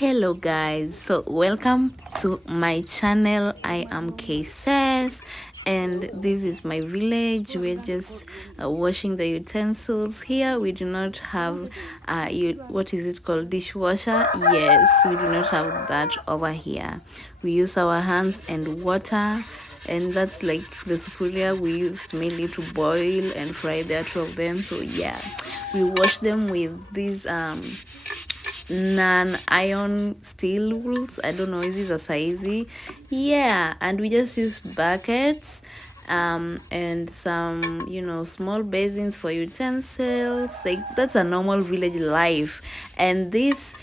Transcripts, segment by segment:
Hello guys, so welcome to my channel. I am Kses and this is my village. We're just washing the utensils here. We do not have what is it called, dishwasher. Yes, we do not have that over here. We use our hands and water, and that's like the sufuria we used mainly to boil and fry the two of them. So yeah, we wash them with these non-iron steel wheels. I don't know, is this a size? Yeah, and we just use buckets and some, small basins for utensils. Like, that's a normal village life. And this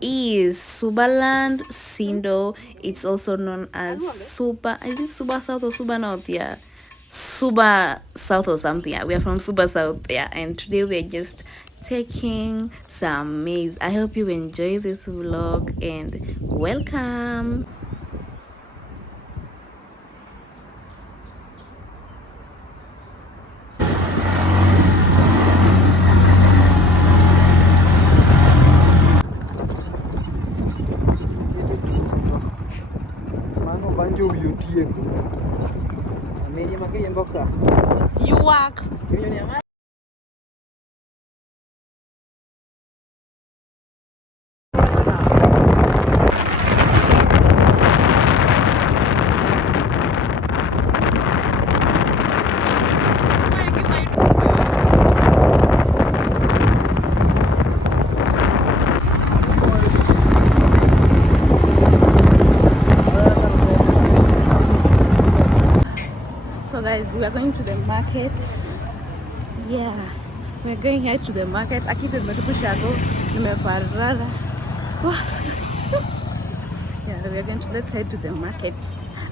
is Subaland Sindo. It's also known as Suba. Is it Suba South or Suba North? Yeah, Suba South or something. Yeah, we are from Suba South. Yeah, and today we're just taking some maize. I hope you enjoy this vlog and welcome. You work. So guys, we are going to the market. Yeah, we're going here to the market. Akita nimetukushago nimeparara. Yeah, we're going to, let's head to the market.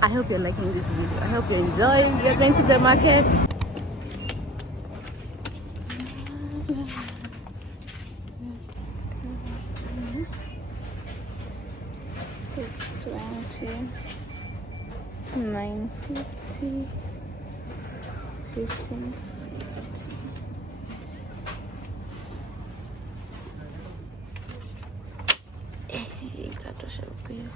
I hope you're liking this video. I hope you're enjoying. We're going to the market. 620, 950, 15. Itatosha pia.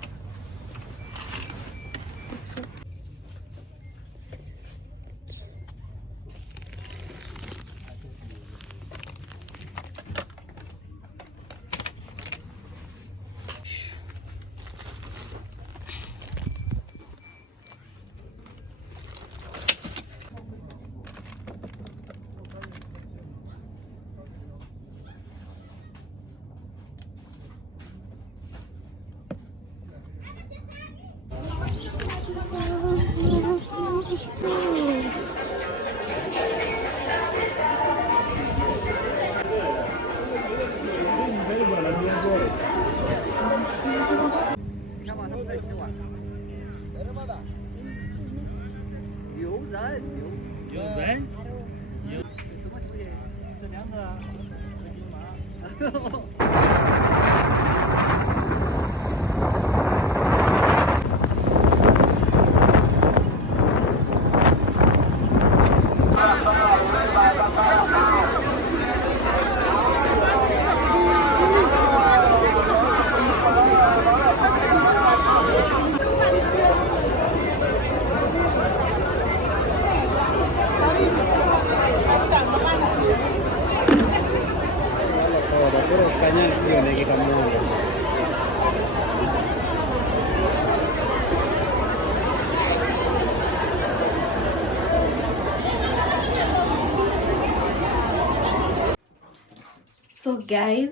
So guys,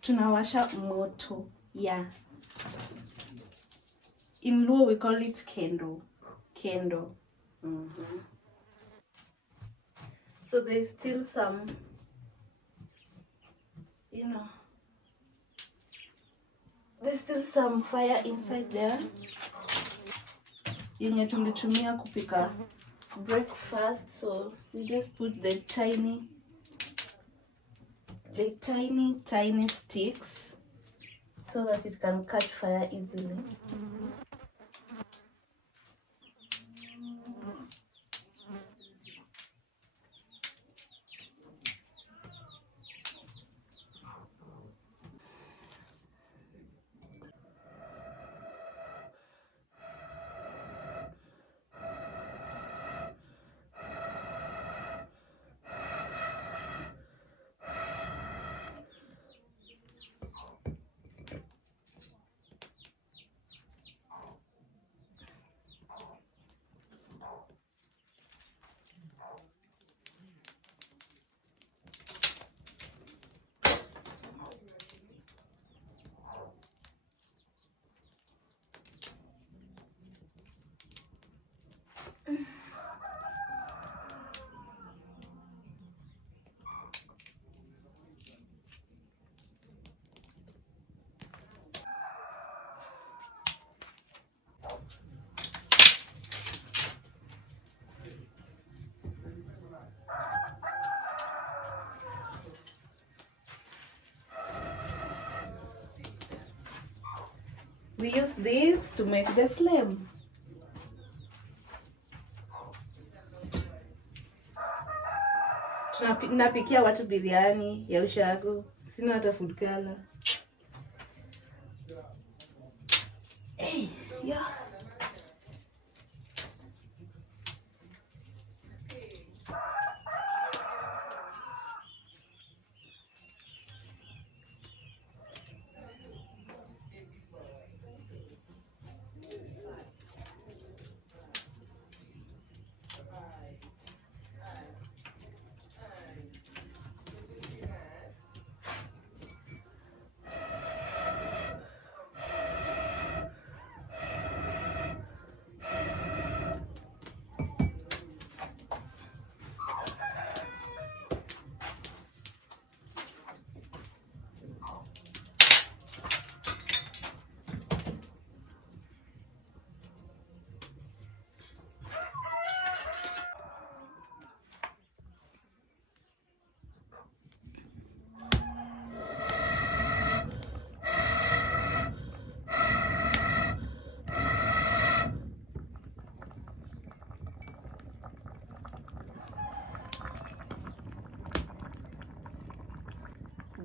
tunawasha moto. Yeah, in Luo we call it kendo. So there's still some, there's still some fire inside there yenye tulitumia kupika breakfast. So we just put the tiny sticks so that it can catch fire easily. We use this to make the flame. Napikia watu biryani ya ushago. Sina hata food color. Hey, yeah.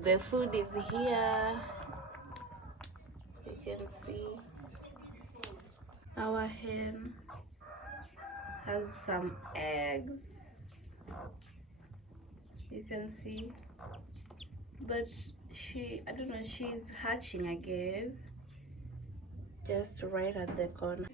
The food is here. You can see our hen has some eggs. You can see, but I don't know, she's hatching, I guess, just right at the corner.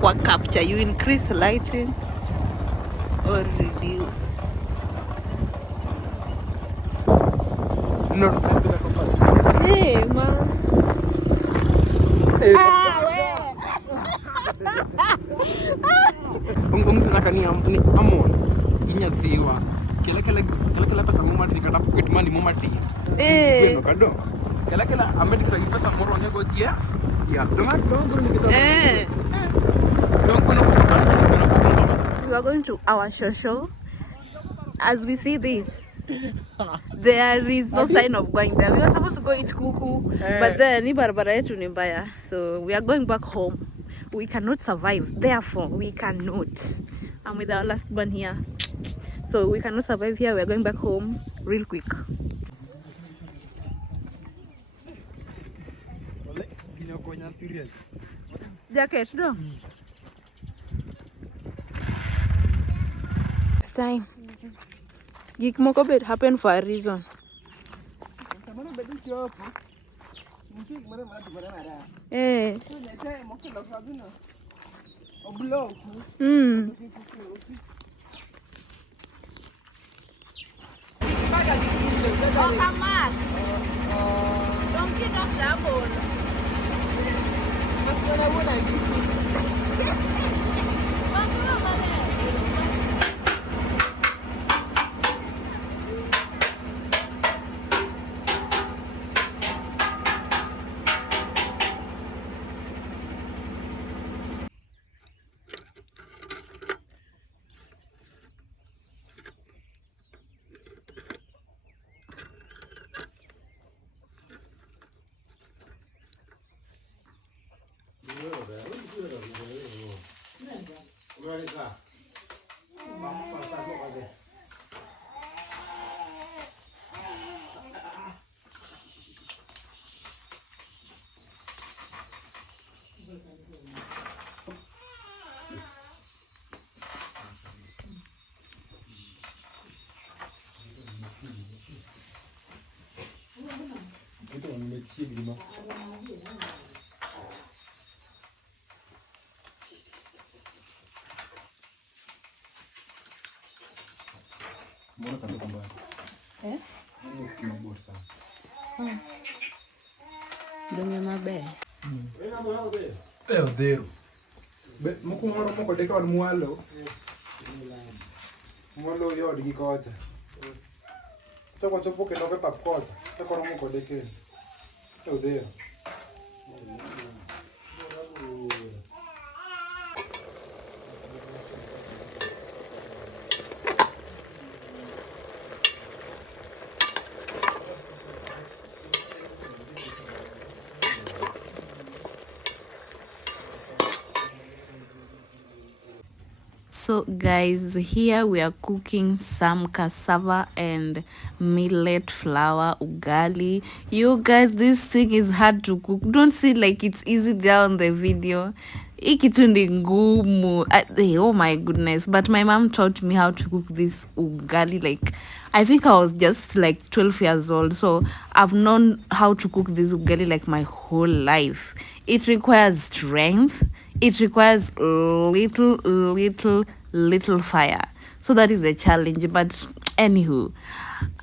Kwa capture, you increase lighting or reduce. No. Hey, man. Sana ni amon. Inya thiwa. Kela pesa mumati kata pocket money mumati. Bueno kado. Kela America pesa moro ngego dia. Ya, don't we are going to our shosho. As we see this, there is no sign of going there. We were supposed to go eat kuku, but then ni barabara yetu ni mbaya, so we are going back home. We cannot survive, therefore we cannot. I'm with our last one here, so we cannot survive here. We are going back home real quick. Jacket, no? It's time. Gik moko bet happen for a reason. Eh. Oh, Hamas. Don't get off trouble. Mbona kando mbaya? Eh? Ni bora sana. Ndio odhero. Mokwongo romo kode kod mwalo. Mwalo yodgi kocha. Choko chopo kendo pe pap kocha. Choko romo kode kendo. Odhero. So guys, here we are cooking some cassava and millet flour ugali. You guys, this thing is hard to cook. Don't see like it's easy there on the video. Hii kitu ni ngumu. Oh my goodness. But my mom taught me how to cook this ugali. Like, I think I was just like 12 years old. So I've known how to cook this ugali like my whole life. It requires strength. It requires little fire. So that is a challenge. But anywho,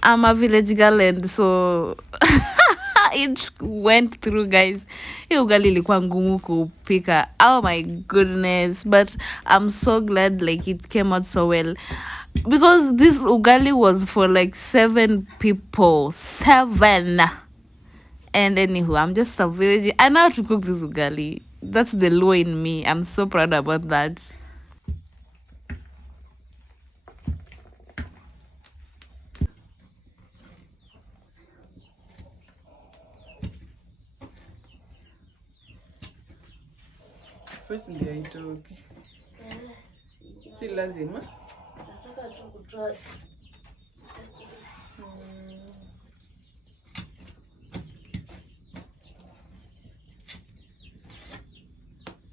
I'm a village girl, and so it went through, guys. Hii ugali ilikuwa ngumu kupika. Oh my goodness. But I'm so glad like it came out so well, because this ugali was for like 7 people. 7. And anywho, I'm just a village. I know how to cook this ugali. That's the law in me. I'm so proud about that. First ndio itoki. Si lazima. Nataka tu kutoa.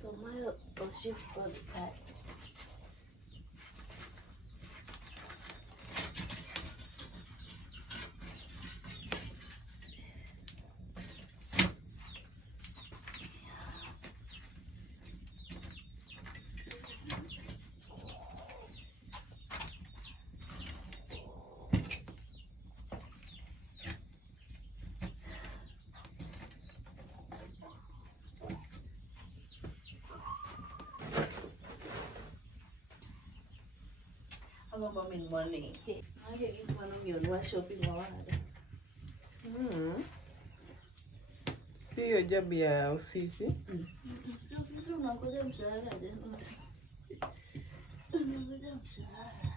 Tomato or shift for the cat. Mom in money. I get this one on your shopping Sio job ya ofisi. Ofisi unangoja mshahara jamani. Unangoja mshahara.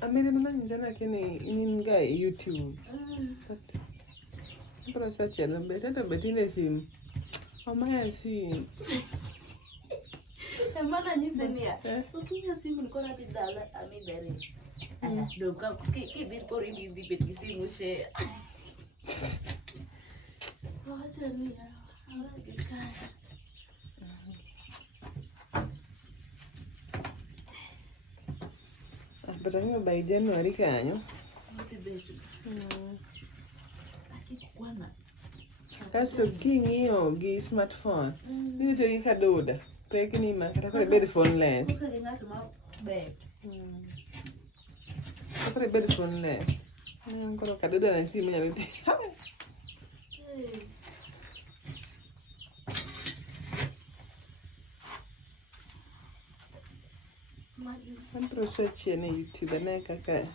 Amene mnanjana kene ininga YouTube. Pero sa channel beta betine sim. Amaya sim. Mana nyisenia. Ukinya simu niko na $1 amebere. Doka kibir ko rin di bet kisimu share. Wacha ni. But I'm by January kanyo. Kaso king'iyo gi smartphone. Ni to gi kadoda. Pek ni ma kata kore bed phone less. Kore bed phone less. Koro kadoda na simu nyalo ti. I'm pro search ni YouTube na kaka